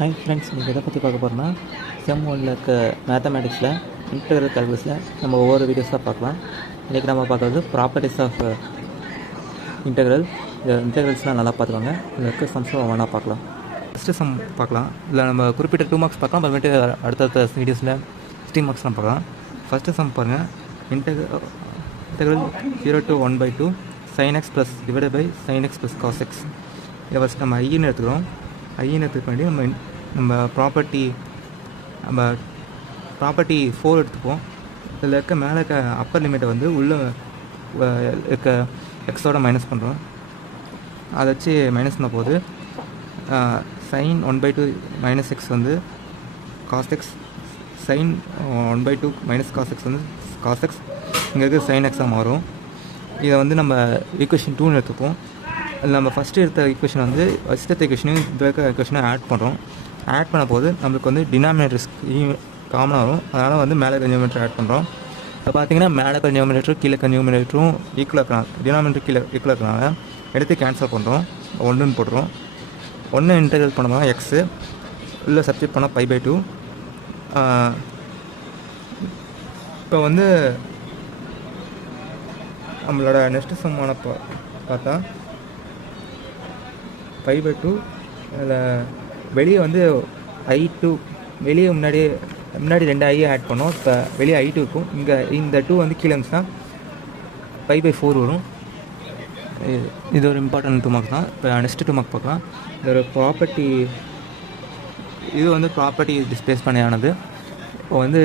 Hi friends, நீங்கள் எதை பற்றி பார்க்க போகிறோன்னா செம் 1ல் இருக்க மேத்தமேட்டிக்ஸில் இன்டெக்ரல் கால்குலஸில் நம்ம ஒவ்வொரு வீடியோஸாக பார்க்கலாம். இன்றைக்கி நம்ம பார்க்குறது ப்ராப்பர்ட்டிஸ் ஆஃப் இன்டெக்ரல். இன்டெக்ரல்ஸ்லாம் நல்லா பார்த்துக்கோங்க. இதில் இருக்க சம்ஸும் ஒவ்வொன்றா பார்க்கலாம். ஃபஸ்ட்டு சம் பார்க்கலாம். இதில் நம்ம குறிப்பிட்ட 2 மார்க்ஸ் பார்க்கலாம். அப்புறமேட்டு அடுத்தடுத்த வீடியோஸில் 3 மார்க்ஸ்லாம் பார்க்கலாம். ஃபஸ்ட்டு சம் பாருங்கள். Integral 0 to 1/2 sin x + divided by sin x + cos x. இதை ஃபஸ்ட் நம்ம ஐன்னு எடுத்துக்கிறோம். ஐன்னு எடுத்துக்க வேண்டிய நம்ம ப்ராப்பர்ட்டி 4 எடுத்துப்போம். இதில் இருக்க மேலே இருக்க அப்பர் லிமிட்டை வந்து உள்ளே இருக்க எக்ஸோட மைனஸ் பண்ணுறோம். அதை வச்சு மைனஸ் பண்ண போது sin 1/2 - x வந்து cos x, sin 1/2 - cos x வந்து cos x, இங்கே இருக்க sin x மாறும். இதை வந்து நம்ம ஈக்குவேஷன் 2ன்னு எடுத்துப்போம். அதில் நம்ம ஃபஸ்ட்டு எடுத்த ஈக்குவேஷன் வந்து ஃபஸ்ட்டு எடுத்த ஈக்குவேஷனையும் இதில் இருக்க ஈக்குவேஷனை ஆட் பண்ணுறோம். ஆட் பண்ண போது நம்மளுக்கு வந்து டினாமினேட்டர்ஸ் காமனாக வரும். அதனால் வந்து மேலே நியூமரேட்டர் ஆட் பண்ணுறோம். இப்போ பார்த்தீங்கன்னா மேலே நியூமரேட்டரும் கீழே நியூமரேட்டரும் ஈக்குவலாக இருக்கலாம். டினாமினேட்டர் கீழே ஈக்குவலாக இருக்கனால எடுத்து கேன்சல் பண்ணுறோம். 1ன்னு போட்டுறோம். 1 இன்டெகிரல் பண்ணோம்னா எக்ஸு இல்லை சப்ஸ்டிட் பண்ணால் π/2. இப்போ வந்து நம்மளோட நெக்ஸ்ட் சம்மான பார்த்தா π/2. அதில் வெளியே வந்து I2 வெளியே முன்னாடி 2 ஐ ஆட் பண்ணோம். இப்போ வெளியே I2 இருக்கும். இங்கே இந்த 2 வந்து கீழே இருந்துச்சுன்னா π/4 வரும். இது ஒரு இம்பார்ட்டன்ட் 2 மார்க் தான். இப்போ நெக்ஸ்ட் 2 மார்க் பார்க்கலாம். இது ஒரு ப்ராப்பர்ட்டி. இது வந்து ப்ராப்பர்ட்டி டிஸ்பிளேஸ் பண்ணியானது. இப்போ வந்து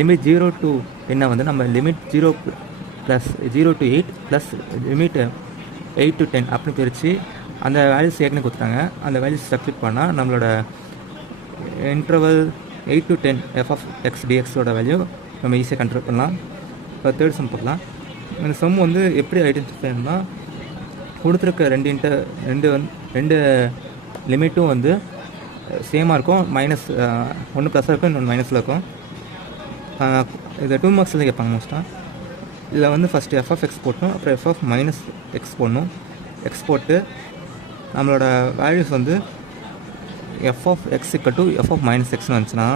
லிமிட் 0 to என்ன வந்து நம்ம limit 0 to 8 plus limit 8 to 10 அப்படின்னு பிரித்து அந்த வேல்யூஸ் ஏற்கனவே கொடுத்துட்டாங்க. அந்த வேல்யூஸ் சப்ஸ்டிட் பண்ணால் நம்மளோட இன்டர்வல் 8 to 10 f(x) dxோட வேல்யூ நம்ம ஈஸியாக கண்ட்ரோல் பண்ணலாம். இப்போ தேர்ட் சம் பார்க்கலாம். இந்த சம் வந்து எப்படி ஐடென்டிஃபை பண்ணால் கொடுத்துருக்க ரெண்டு லிமிட்டும் வந்து சேமாக இருக்கும். ஒன்று ப்ளஸ்ஸாக இருக்கும், இன்னொன்று மைனஸில் இருக்கும். இதை 2 மார்க்ஸில் கேட்பாங்க மோஸ்ட்டாக. இதில் வந்து ஃபஸ்ட்டு f(x) போட்டணும். அப்புறம் f(-x) போடணும். எக்ஸ் போட்டு நம்மளோட வேல்யூஸ் வந்து f(x) = f(-x) வந்துச்சுன்னா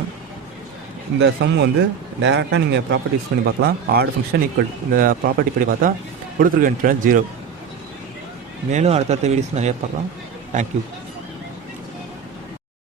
இந்த சம் வந்து டேரெக்டாக நீங்கள் ப்ராப்பர்ட்டிஸ் பண்ணி பார்க்கலாம். ஆட் ஃபங்க்ஷன் ஈக்குவல் இந்த ப்ராப்பர்ட்டி படி பார்த்தா கொடுத்துருக்க இன்டர்வல் 0. மேலும் அடுத்தடுத்த வீடியோஸ் நிறைய பார்க்கலாம். தேங்க்யூ.